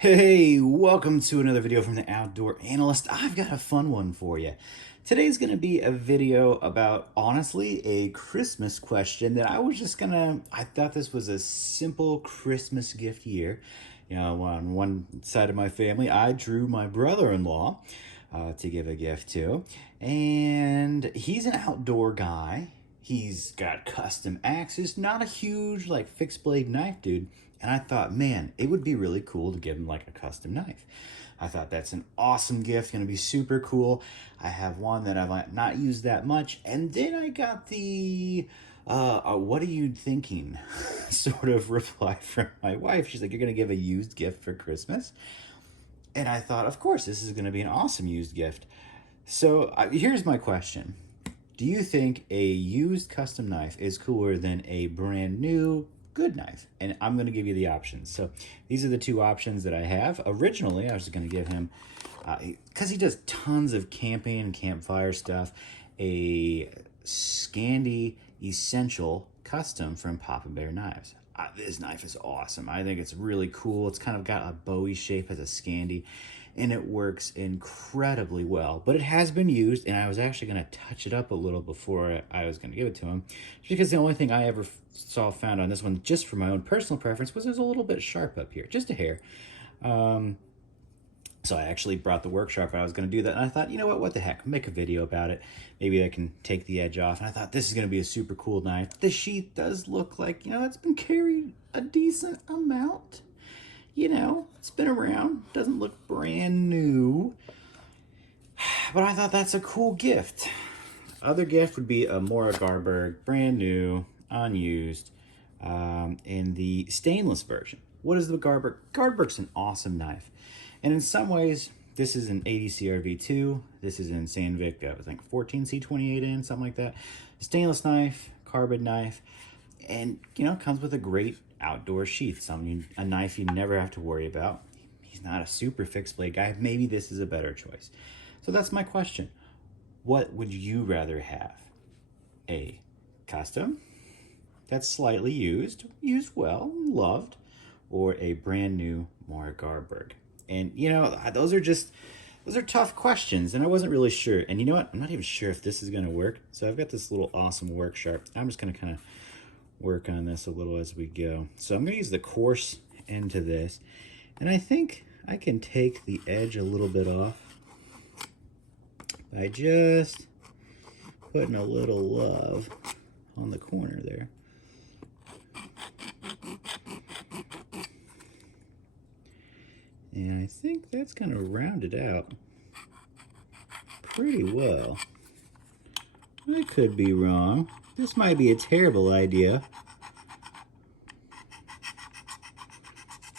Hey, welcome to another video from the Outdoor Analyst. I've got a fun one for you. Today's going to be a video about, honestly, a Christmas question that I thought this was a simple Christmas gift year. You know, on one side of my family, I drew my brother-in-law to give a gift to, and he's an outdoor guy. He's got custom axes, not a huge, like, fixed blade knife dude. And I thought, man, it would be really cool to give him like a custom knife. I thought that's an awesome gift, gonna be super cool. I have one that I've not used that much. And then I got the, what are you thinking? sort of reply from my wife. She's like, you're gonna give a used gift for Christmas? And I thought, of course, this is gonna be an awesome used gift. So here's my question. Do you think a used custom knife is cooler than a brand new good knife? And I'm going to give you the options. So these are the two options that I have. Originally, I was going to give him, because he does tons of camping and campfire stuff, a Scandi Essential Custom from Papa Bear Knives. This knife is awesome. I think it's really cool. It's kind of got a Bowie shape as a Scandi, and it works incredibly well. But it has been used, and I was actually going to touch it up a little before I was going to give it to him, because the only thing I ever saw found on this one, just for my own personal preference, was it was a little bit sharp up here, just a hair. So I actually brought the work sharp. I was going to do that, and I thought, you know what the heck, make a video about it. Maybe I can take the edge off. And I thought, this is going to be a super cool knife. The sheath does look like, you know, it's been carried a decent amount. You know, it's been around, doesn't look brand new. But I thought that's a cool gift. Other gift would be a Mora Garberg, brand new, unused, in the stainless version. What is the Garberg? Garberg's an awesome knife. And in some ways, this is an 80 CRV2. This is in Sandvik, I think 14 C28N, something like that. Stainless knife, carbon knife, and, you know, comes with a great outdoor sheath, a knife you never have to worry about. He's not a super fixed blade guy. Maybe this is a better choice. So that's my question. What would you rather have? A custom that's slightly used well, loved, or a brand new Mora Garberg? And, you know, those are tough questions, and I wasn't really sure. And you know what? I'm not even sure if this is going to work. So I've got this little awesome work sharp. I'm just going to kind of work on this a little as we go. So I'm going to use the coarse end to this, and I think I can take the edge a little bit off by just putting a little love on the corner there. And I think that's going to round it out pretty well. I could be wrong. This might be a terrible idea,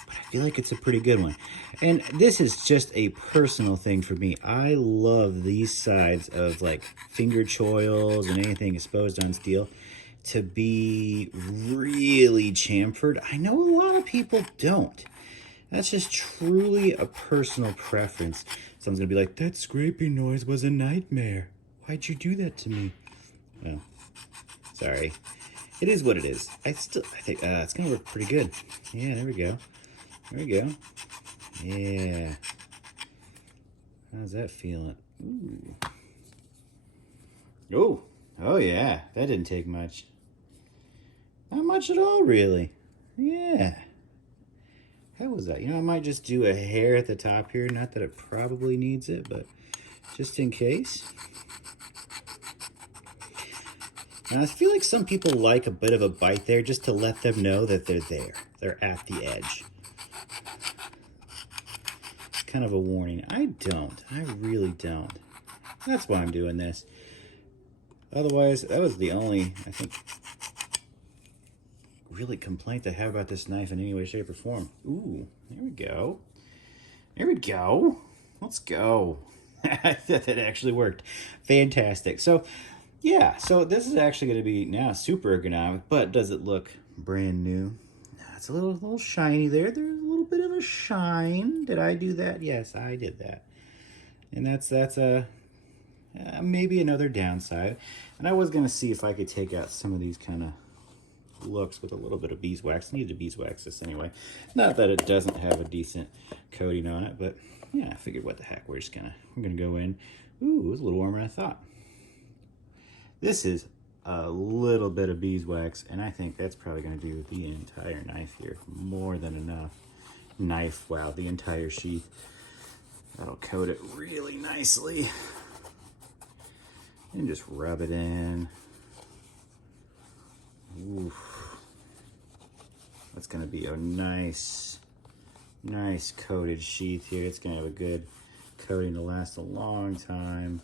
but I feel like it's a pretty good one. And this is just a personal thing for me. I love these sides of like finger choils and anything exposed on steel to be really chamfered. I know a lot of people don't. That's just truly a personal preference. Someone's gonna be like, that scraping noise was a nightmare. Why'd you do that to me? Well, sorry. It is what it is. I think it's gonna work pretty good. Yeah, there we go. There we go. Yeah. How's that feeling? Ooh. Oh, oh yeah. That didn't take much. Not much at all, really. Yeah. How was that? You know, I might just do a hair at the top here. Not that it probably needs it, but just in case. And I feel like some people like a bit of a bite there just to let them know that they're there. They're at the edge. It's kind of a warning. I don't. I really don't. That's why I'm doing this. Otherwise, that was the only, I think, really complaint I have about this knife in any way, shape, or form. Ooh, there we go. There we go. Let's go. That actually worked. Fantastic. So, yeah, so this is actually going to be now super ergonomic, but does it look brand new? It's a little shiny there. There's a little bit of a shine. Did I do that? Yes, I did that. And that's maybe another downside. And I was going to see if I could take out some of these kind of looks with a little bit of beeswax. I need to beeswax this anyway. Not that it doesn't have a decent coating on it, but yeah, I figured what the heck, we're gonna go in. Ooh, it was a little warmer than I thought. This is a little bit of beeswax, and I think that's probably gonna do the entire knife here. More than enough. Knife, wow, the entire sheath. That'll coat it really nicely. And just rub it in. Oof. That's gonna be a nice coated sheath here. It's gonna have a good coating to last a long time.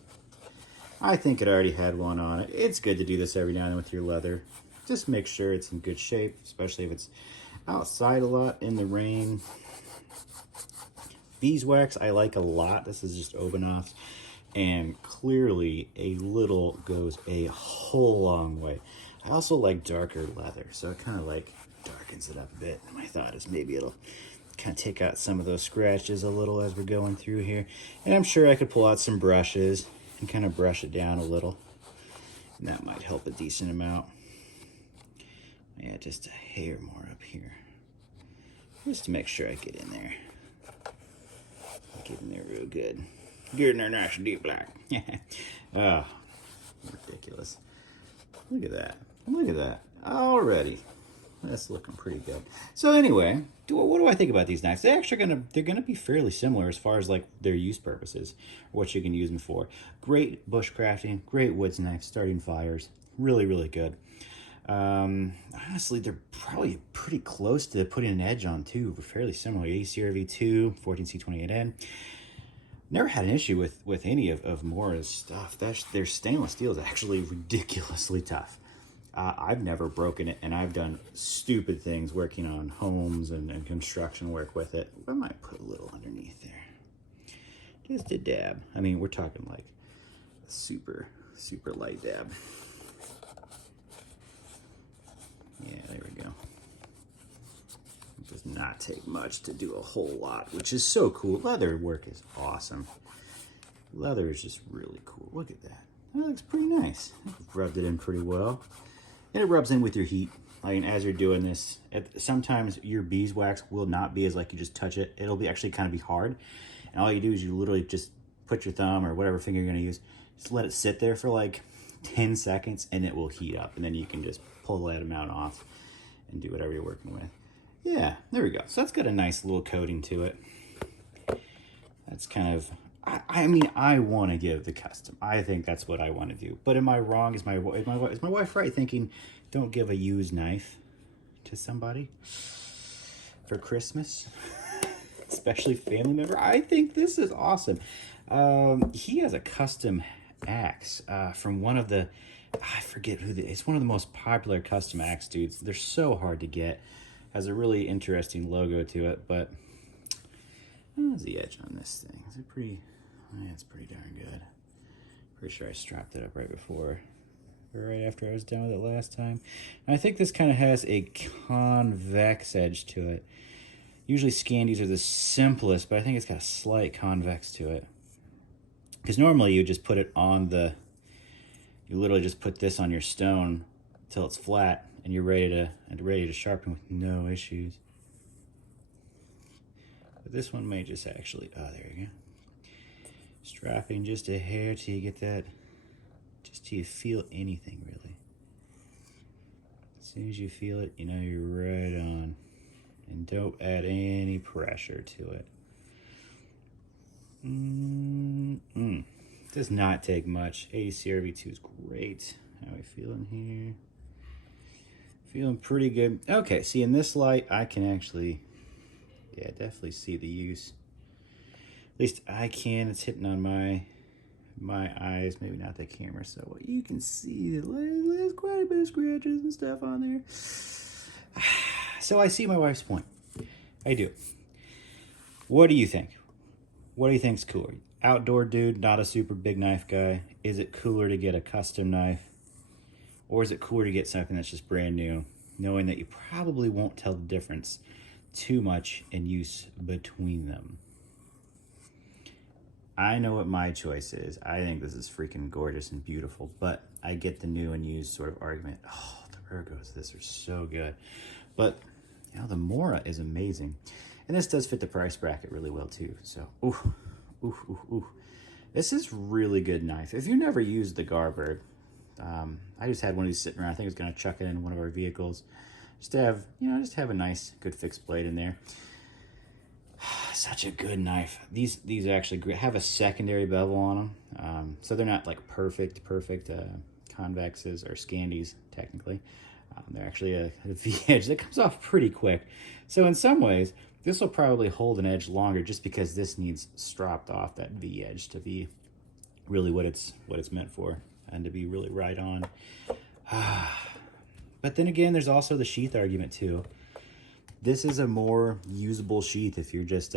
I think it already had one on it. It's good to do this every now and then with your leather. Just make sure it's in good shape, especially if it's outside a lot in the rain. Beeswax I like a lot. This is just Obanoff's, and clearly a little goes a whole long way. I also like darker leather, so it kind of like darkens it up a bit. My thought is maybe it'll kind of take out some of those scratches a little as we're going through here. And I'm sure I could pull out some brushes and kind of brush it down a little, and that might help a decent amount. Yeah, just a hair more up here, just to make sure I get in there. Get in there real good. Get in there nice and deep black. Oh, ridiculous. Look at that. Look at that. Already. That's looking pretty good. So anyway, what do I think about these knives? They're gonna be fairly similar as far as like their use purposes, what you can use them for. Great bushcrafting, great woods knife, starting fires. Really, really good. Honestly, they're probably pretty close to putting an edge on too. We're fairly similar. ACRV2, 14C28N. Never had an issue with any of Mora's stuff. Their stainless steel is actually ridiculously tough. I've never broken it, and I've done stupid things working on homes and construction work with it. I might put a little underneath there. Just a dab. I mean, we're talking like a super, super light dab. Yeah, there we go. It does not take much to do a whole lot, which is so cool. Leather work is awesome. Leather is just really cool. Look at that. That looks pretty nice. I've rubbed it in pretty well. And it rubs in with your heat. I mean, as you're doing this, sometimes your beeswax will not be as like you just touch it. It'll be actually kind of be hard. And all you do is you literally just put your thumb or whatever finger you're gonna use, just let it sit there for like 10 seconds and it will heat up. And then you can just pull that amount off and do whatever you're working with. Yeah, there we go. So that's got a nice little coating to it. That's kind of, I mean, I want to give the custom. I think that's what I want to do. But am I wrong? Is my wife right thinking don't give a used knife to somebody for Christmas? Especially family member. I think this is awesome. He has a custom axe from one of the, I forget who it's one of the most popular custom axe dudes. They're so hard to get. Has a really interesting logo to it, but how's the edge on this thing? Is it pretty? Yeah, it's pretty darn good. Pretty sure I strapped it up right before, or right after I was done with it last time. And I think this kind of has a convex edge to it. Usually Scandies are the simplest, but I think it's got a slight convex to it. Because normally you just put it on the, you literally just put this on your stone until it's flat, and you're ready to sharpen with no issues. But this one may just actually, oh, there you go. Strapping just a hair till you get that, just till you feel anything really. As soon as you feel it, you know you're right on. And don't add any pressure to it. Does not take much. ACRV2 is great. How are we feeling here? Feeling pretty good. Okay, see in this light, I can actually, yeah, definitely see the use. At least I can. It's hitting on my eyes, maybe not the camera, so what you can see, there's quite a bit of scratches and stuff on there. So I see my wife's point. I do. What do you think? What do you think's cooler? Outdoor dude, not a super big knife guy. Is it cooler to get a custom knife? Or is it cooler to get something that's just brand new, knowing that you probably won't tell the difference too much in use between them? I know what my choice is. I think this is freaking gorgeous and beautiful, but I get the new and used sort of argument. Oh, the Virgos, this are so good. But, you know, the Mora is amazing. And this does fit the price bracket really well too. So, ooh, ooh, ooh, ooh. This is really good knife. If you never used the Garbird, I just had one of these sitting around. I think I was gonna chuck it in one of our vehicles. Just to have, you know, just have a nice, good fixed blade in there. Such a good knife. These actually have a secondary bevel on them, so they're not like perfect convexes or Scandies technically. They're actually a V-edge that comes off pretty quick. So in some ways, this will probably hold an edge longer just because this needs stropped off that V-edge to be really what it's meant for and to be really right on. But then again, there's also the sheath argument too. This is a more usable sheath if you're just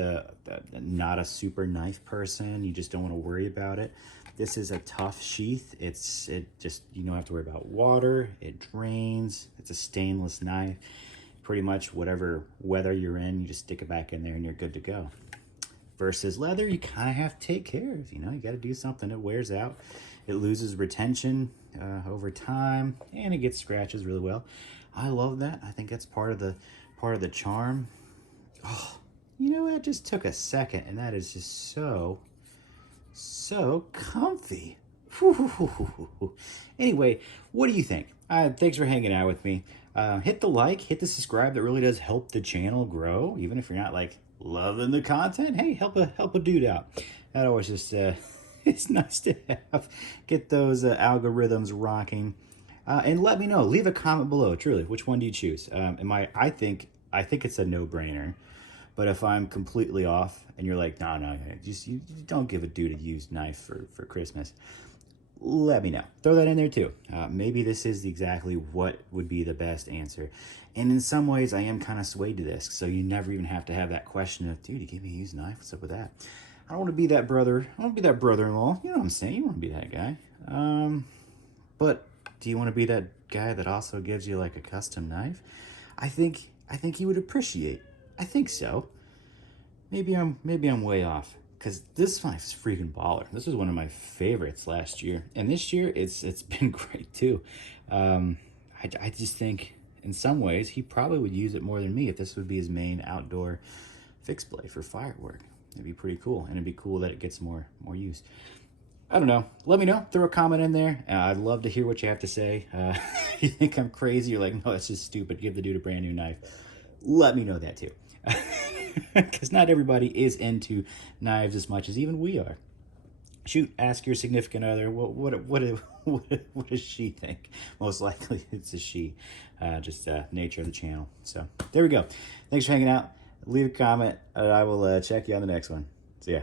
not a super knife person. You just don't want to worry about it. This is a tough sheath. It just, you don't have to worry about water. It drains. It's a stainless knife. Pretty much whatever weather you're in, you just stick it back in there and you're good to go. Versus leather, you kind of have to take care of. You know, you got to do something. It wears out. It loses retention over time, and it gets scratches really well. I love that. I think that's part of the charm. Oh, you know, it just took a second, and that is just so comfy. Anyway, what do you think? Thanks for hanging out with me. Hit the like, hit the subscribe. That really does help the channel grow, even if you're not like loving the content. Hey, help a dude out. That always just it's nice to get those algorithms rocking. And let me know. Leave a comment below. Truly, which one do you choose? I think it's a no-brainer. But if I'm completely off and you're like, no, you don't give a dude a used knife for Christmas, let me know. Throw that in there too. Maybe this is exactly what would be the best answer. And in some ways, I am kind of swayed to this. So you never even have to have that question of, dude, you gave me a used knife. What's up with that? I don't want to be that brother. I want to be that brother-in-law. You know what I'm saying? You want to be that guy. But do you want to be that guy that also gives you like a custom knife? I think he would appreciate. I think so. Maybe I'm way off, because this knife's freaking baller. This was one of my favorites last year, and this year it's been great too. I just think in some ways he probably would use it more than me if this would be his main outdoor fixed blade for firework. It'd be pretty cool, and it'd be cool that it gets more use. I don't know. Let me know. Throw a comment in there. I'd love to hear what you have to say. You think I'm crazy? You're like, no, it's just stupid. Give the dude a brand new knife. Let me know that too. Because not everybody is into knives as much as even we are. Shoot, ask your significant other, what does she think? Most likely it's a she. Just nature of the channel. So there we go. Thanks for hanging out. Leave a comment, and I will check you on the next one. See ya.